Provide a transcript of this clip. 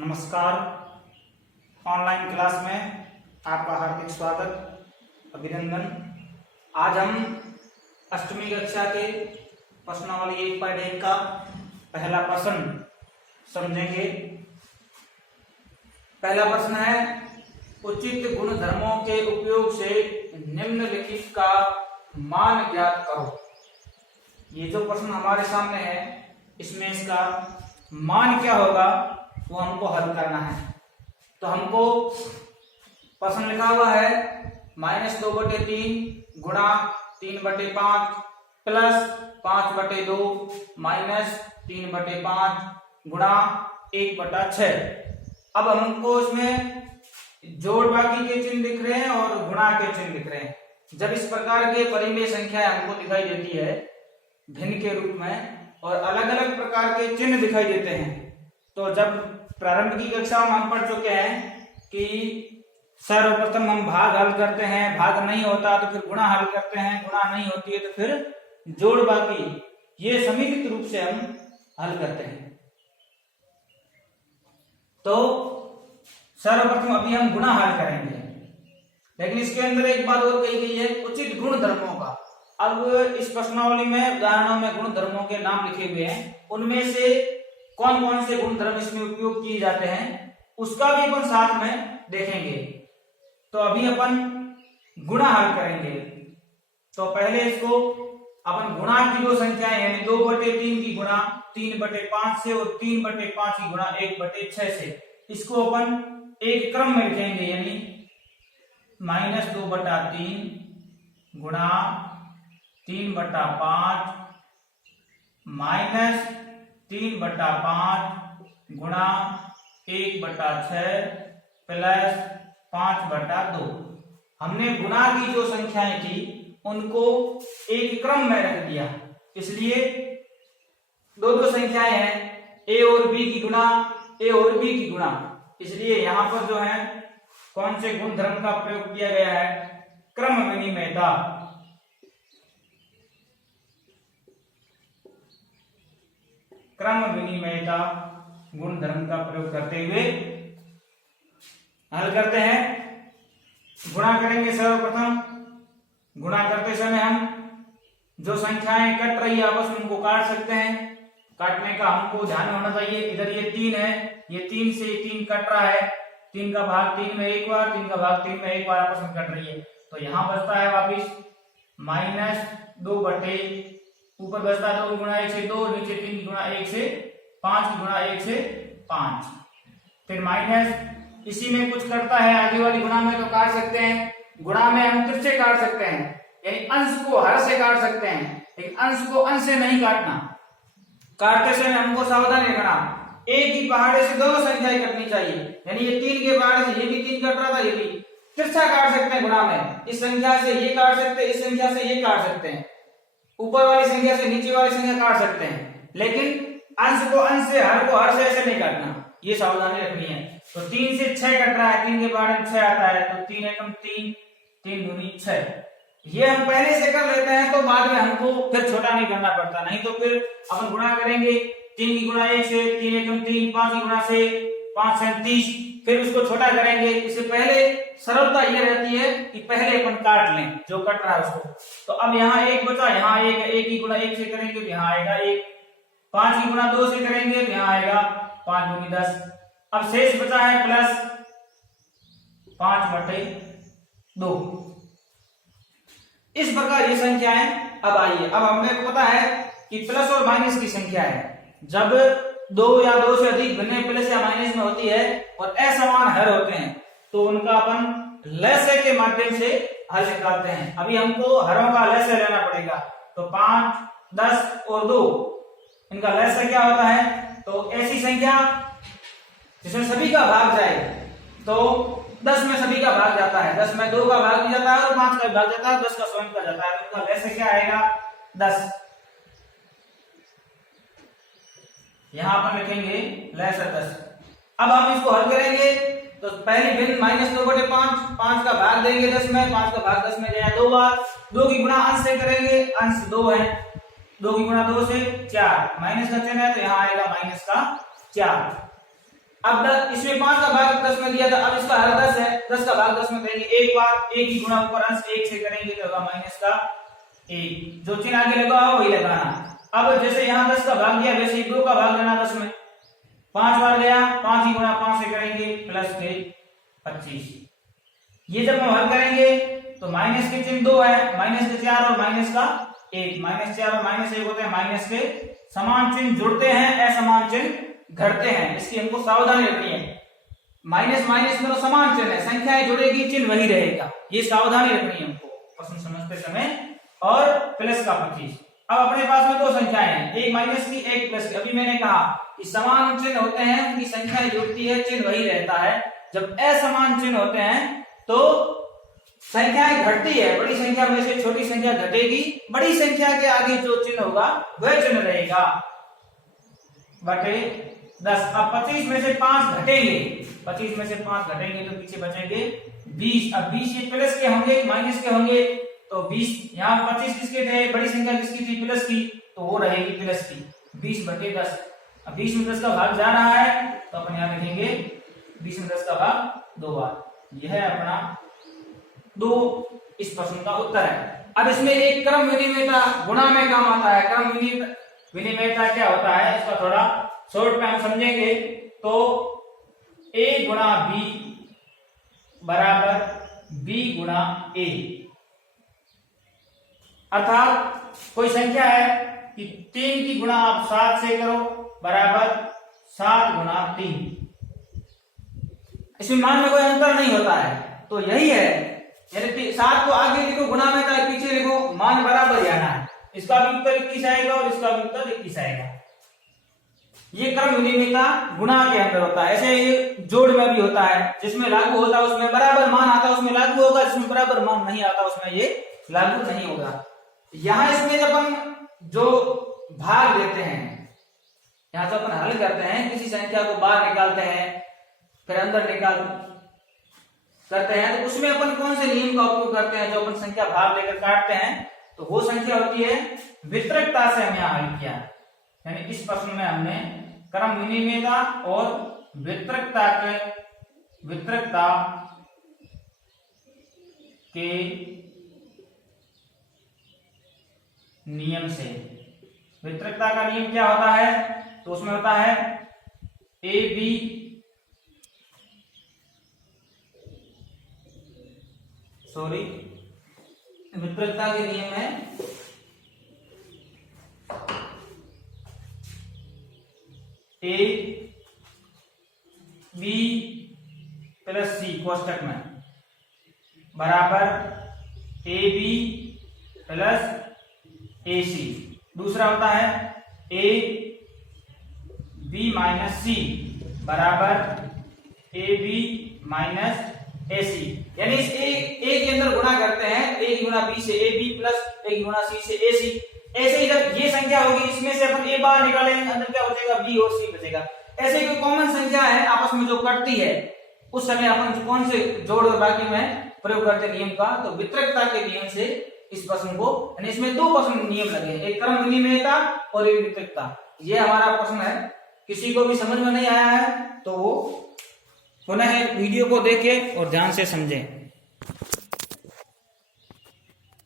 नमस्कार। Online class में आपका हार्दिक स्वागत, अभिनंदन। आज हम अष्टमी कक्षा के प्रश्नावली 1.1 का पहला प्रश्न समझेंगे। पहला प्रश्न है, उचित गुणधर्मों के उपयोग से निम्नलिखित का मान ज्ञात करो। ये जो प्रश्न हमारे सामने है, इसमें इसका मान क्या होगा वो हमको हल करना है। तो हमको प्रश्न लिखा हुआ है -2/3 गुणा 3/5 प्लस 5/2 माइनस 3/5 गुणा 1/6। अब हमको इसमें जोड़ बाकी के चिन्ह दिख रहे हैं और गुणा के चिन्ह दिख रहे हैं। जब इस प्रकार के परिमेय संख्याएं हमको दिखाई देती है भिन्न के रूप में और अलग अलग प्रकार के चिन्ह दिखाई देते हैं, तो जब प्रारंभ की कक्षा में हम पढ़ चुके हैं कि सर्वप्रथम हम भाग हल करते हैं, भाग नहीं होता तो फिर गुणा हल करते हैं, गुणा नहीं होती है तो फिर जोड़ बाकी, ये समीकृत रूप से हम हल करते हैं। तो सर्वप्रथम अभी हम गुणा हल करेंगे, लेकिन इसके अंदर एक बात और कही गई है, उचित गुण धर्मों का। अब इस प्रश्नावली में उदाहरणों में गुण धर्मों के नाम लिखे हुए हैं, उनमें से कौन कौन से गुण धर्म इसमें उपयोग किए जाते हैं उसका भी अपन साथ में देखेंगे। तो अभी अपन गुणा हल करेंगे। तो पहले इसको अपन गुणा की जो संख्याएं यानी 2/3 की गुणा 3/5 से और 3/5 की गुणा 1/6 से, इसको अपन एक क्रम में लिखेंगे, यानी -2/3 गुणा 3/5 माइनस 3/5 गुणा 1/6 प्लस 5/2। हमने गुणा की जो संख्याएं थी उनको एक क्रम में रख दिया, इसलिए दो संख्याएं हैं a और b की गुणा, a और b की गुणा, इसलिए यहां पर जो है कौन से गुण धर्म का प्रयोग किया गया है, क्रम विनिमयता। क्रम विनिमयता गुण धर्म का प्रयोग करते हुए हल करते हैं। गुणा करेंगे। सर्वप्रथम गुणा करते समय हम जो संख्याएं कट रही है आपस में उनको काट सकते हैं। काटने का हमको ध्यान होना चाहिए। इधर ये 3 है, ये 3 से 3 कट रहा है, 3 का भाग 3 में एक बार, 3 का भाग 3 में एक बार आपस में कट रही है, तो यहां बचता है वापिस -2 ऊपर बचता है 2 गुणा 1 से 2, नीचे 3 की गुणा 1 से 5 की गुणा 1 से 5, फिर माइनस इसी में कुछ करता है आगे वाली गुणा में, तो काट सकते हैं। गुणा में हम तिरछे काट सकते हैं, यानी अंश को हर से काट सकते हैं, लेकिन अंश को अंश से नहीं काटना। काटते समय हमको सावधान रखना, एक ही पहाड़े से दोनों संख्याएं कटनी चाहिए, यानी ये 3 के पहाड़े से ये भी 3 कट रहा था, ये भी तिरछा काट सकते हैं। गुणा में इस संख्या से ये काट सकते हैं, इस संख्या से ये काट सकते हैं, ऊपर वाली संख्या से नीचे वाली संख्या काट सकते हैं, लेकिन अंश को अंश से हर को हर से ऐसे नहीं काटना, ये सावधानी रखनी है। तो 3 से 6 कट रहा है, 3 के पहाड़े में 6 आता है, तो 3 एकम 3, 3 दूनी 6। ये हम पहले से कर लेते हैं तो बाद में हमको फिर छोटा नहीं करना पड़ता, नहीं तो फिर अपन गुणा करेंगे 3 की गुणा 1 से, 3 एकम 3, 5 की गुणा से 5 से 30, फिर उसको छोटा करेंगे। इससे पहले सरलता ये रहती है कि पहले अपन काट लें जो कट रहा है उसको। तो अब यहाँ 1 बचा, यहाँ 1 की गुणा 1 से करेंगे तो यहाँ आएगा 1, 5 की गुणा 2 से करेंगे तो यहाँ आएगा 5 दूनी 10। अब शेष बचा है प्लस 5/2। इस प्रकार ये संख्याएं अब आई है। अब हमें पता है कि प्लस और माइनस की संख्या है, जब 2 या 2 से अधिक भिन्न प्लस या माइनस में होती है और असमान हर होते हैं, तो उनका अपन लसागु के माध्यम से हल निकालते हैं। अभी हमको हरों का लसागु लेना पड़ेगा, तो 5, 10 और 2, इनका लसागु क्या होता है, तो ऐसी संख्या जिसमें सभी का भाग जाए, तो 10 में सभी का भाग जाता है, 10 में 2 का भाग भी जाता है और 5 का भी भाग जाता है, 10 का स्वयं का जाता है, तो उनका लसागु क्या आएगा 10। यहां पर लिखेंगे लसागु 10। अब हम इसको हल करेंगे तो पहली भिन्न -2/5, 5 का भाग देंगे 10 में, 5 का भाग 10 में जाए 2 बार, 2 की गुणा अंश से करेंगे, अंश 2 है, 2 की गुणा 2 से 4, माइनस का चिन्ह है तो यहाँ आएगा -4। अब इसमें 5 का भाग 10 में दिया था, अब इसका हर 10 है, 10 का भाग 10 में करेंगे, एक बार एक ही गुणा ऊपर अंश 1 से करेंगे तो होगा माइनस का 1, जो चिन्ह आगे लगा वही लगाना। अब जैसे यहाँ 10 का भाग दिया वैसे ही 2 का भाग लेना 10 में, 5 बार गया, 5 ही गुणा 5 से करेंगे प्लस के 25। ये जब हम हल करेंगे तो माइनस के चिन्ह 2 है, माइनस के 4 और माइनस का 1, माइनस 4 और माइनस 1 होते हैं माइनस के, समान चिन्ह जुड़ते हैं, असमान चिन्ह घटते हैं, इसकी हमको सावधानी रखनी है। माइनस माइनस में तो समान चिन्ह है, संख्याएं जुड़ेगी चिन्ह वही रहेगा, ये सावधानी रखनी है हमको प्रश्न समझते समय। और प्लस का 25। अब अपने पास में दो संख्याएं हैं, एक माइनस की एक प्लस की। अभी मैंने कहा कि समान चिन्ह होते हैं उनकी संख्याएं जुड़ती है, चिन्ह वही रहता है। जब असमान चिन्ह होते हैं तो संख्याएं घटती है, बड़ी संख्या में से छोटी संख्या घटेगी, बड़ी संख्या के आगे जो चिन्ह होगा वह चिन्ह रहेगा, बटे 10। अब 25 में से 5 घटेंगे, 25 में से 5 घटेंगे तो पीछे बचेंगे 20। अब 20 ये प्लस के होंगे माइनस के होंगे, तो 20 यहाँ 25 किसके थे, बड़ी संख्या किसकी थी, प्लस की, तो वो रहेगी प्लस की 20 बटे 10। अब 20 में 10 का भाग जा रहा है तो अपन यहाँ लिखेंगे 20 में 10 का भाग 2 बार। यह है अपना 2 इस प्रश्न का उत्तर है। अब इसमें एक क्रम विनिमयता गुणा में काम आता है। क्रम विनिमयता क्या होता है, इसका थोड़ा शॉर्ट में हम समझेंगे। तो a गुणा b बराबर b गुणा a, अर्थात कोई संख्या है कि 3 की गुणा आप 7 से करो बराबर 7 गुणा 3। इसमें मान में कोई अंतर नहीं होता है, तो यही है, यानी 7 को आगे लिखो गुणा में चाहे पीछे लिखो, मान बराबर ही आना है। इसका भी उत्तर 21 आएगा और इसका भी उत्तर 21 आएगा। ये क्रम विनिमयता गुणा के अंदर होता है। ऐसे ये जोड़ में भी होता है, जिसमें लागू होता है उसमें बराबर मान आता है उसमें लागू होगा, जिसमें बराबर मान नहीं आता उसमें ये लागू नहीं होगा। यहाँ इसमें जब हम जो भाग लेते हैं, यहाँ जब अपन हल करते हैं, किसी संख्या को बाहर निकालते हैं फिर अंदर निकाल करते हैं, तो उसमें अपन कौन से नियम का उपयोग करते हैं, जो अपन संख्या भाग लेकर काटते हैं, तो वो संख्या होती है वितरकता से हम यहाँ हल किया। यानी इस प्रश्न में हमने क्रम विनिमयता और वितरकता के नियम से, वितरकता का नियम क्या होता है, तो उसमें होता है ए बी वितरकता के नियम है ए बी प्लस सी कोष्टक में बराबर ए बी प्लस ए सी। दूसरा होता है ए बी माइनस सी बराबर ए बी माइनस ए सी। यानी इस ए के अंदर गुणा करते हैं, ए की गुणा बी से ए बी प्लस ए की गुणा सी से ए सी। ऐसे ही जब ये संख्या होगी इसमें से अपन ए बाहर निकालेंगे, अंदर क्या बचेगा, बी और सी बचेगा। ऐसे कोई कॉमन संख्या है आपस में जो कटती है, उस समय अपन कौन से जोड़ और बाकी में प्रयोग करते हैं नियम का, तो वितरकता के नियम से इस प्रश्न को, यानी इसमें 2 प्रश्न नियम लगे, एक क्रम विनिमयता और एक वितरकता। ये हमारा प्रश्न है। किसी को भी समझ में नहीं आया है तो वो पुनः वीडियो को देखें और ध्यान से समझें।